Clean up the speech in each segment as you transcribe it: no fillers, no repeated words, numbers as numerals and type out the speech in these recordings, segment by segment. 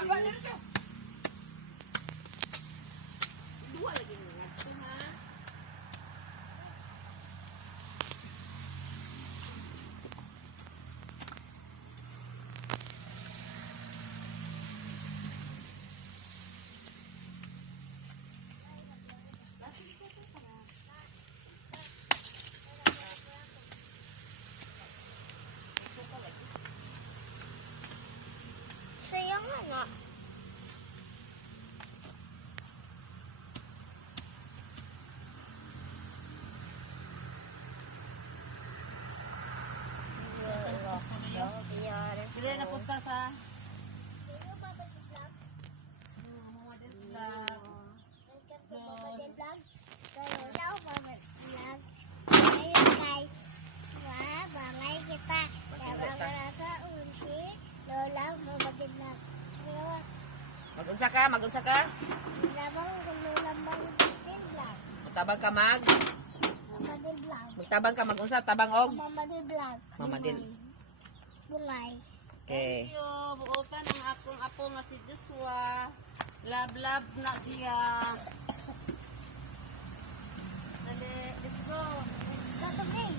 Dua lagi ingat tu ha. Sayang nga. Sila na punta sa Sino ba mag-vlog? model vlog. Welcome to Mama Del Vlog. Kayo daw Mama Vlog. Ayun guys. Wah, bangay kita. Dabang maraka unsi. Lola Mama Del Vlog. Mag-unsa ka? Mag-unsa ka? Dabang Lola Mama Del Vlog. Magtabang ka mag? Mama Del Vlog. Magtabang ka mag-unsa? Tabang og? Mama Del Vlog. Mama Del. Bungay. Okay. Thank you. Buotan ang akong apo nga si Joshua. Love na siya. Dali, let's go. Katuloy.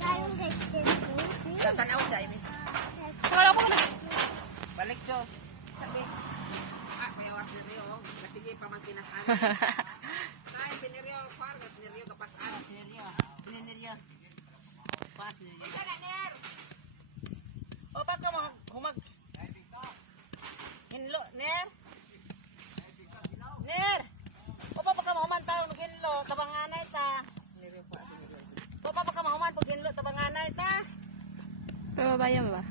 Tayong guys dito. Tanaw siya, Amy. Let's Wala ko na. Balik, Jo. Sabi. May awas na rin, oh. Sige, pamagpinasan. Ay, siniryo. Parang siniryo kapasan. Neryo. Neryo. Pas neryo. Isa na, Ner! O baka humag. Hinlo, Ner. Ner. O baka mahuman tayo ng hinlo, tabanganay ta. Siniryo pa, siniryo. O baka mahuman pag hinlo, tabanganay ta. Pababayan ba?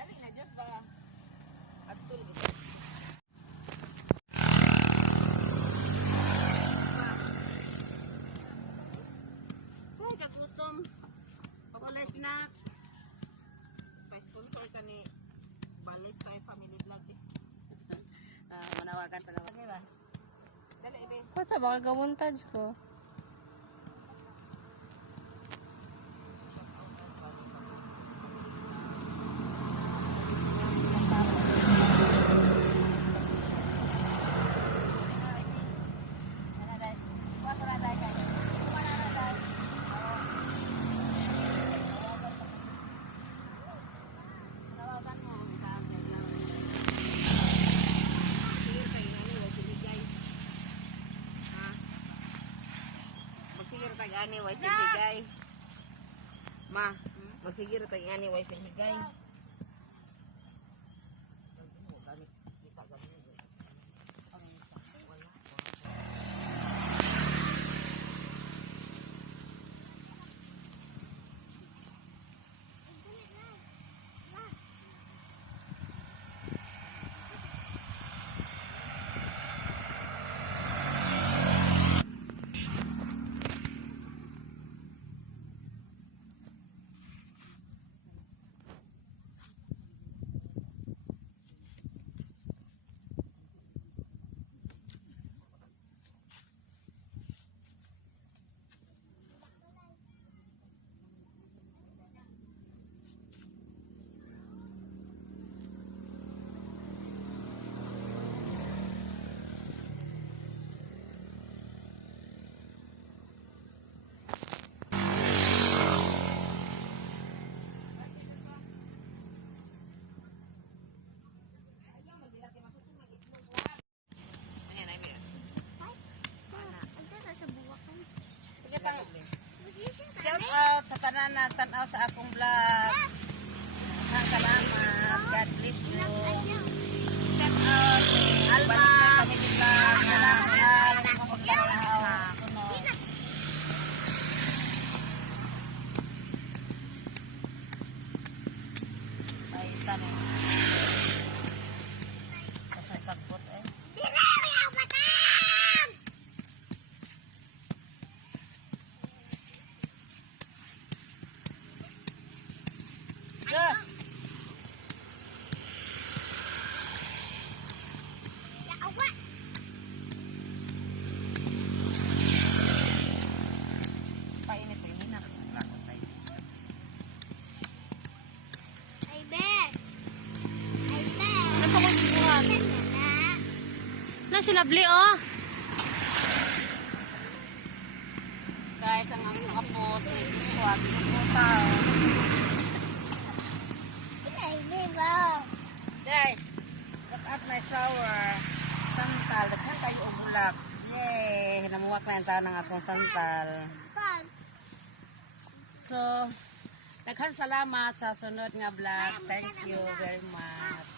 Dali na, Diyos ba? Agtul. Ay, kakutom. Pag-ulay snack. Pa-sponsor ka ni Balis tayo family vlog eh. Manawagan pa naman. Diba? Dali, Ibe. Kung sa baka gamuntage ko. Magsigir tag ani way sinhigay. Ma, magsigir tag ani way sinhigay. Shout out sa tanan nagtanaw sa akong vlog. Ang salamat. God bless you. Shout out Alma. Family vlog. Salamat. Kuno. Ay, tanin. Kasi sagbot eh. na si Lovely, oh. Guys, ang aming apo, si Joshua, pinuputa. Ay, di ba? Day, look at my flower. Santal, daghan kayo og bulak. Yay! Namuwak na yung tao ng akong santal. Kan. So, daghan salamat sa sunod nga vlog. Thank you very much.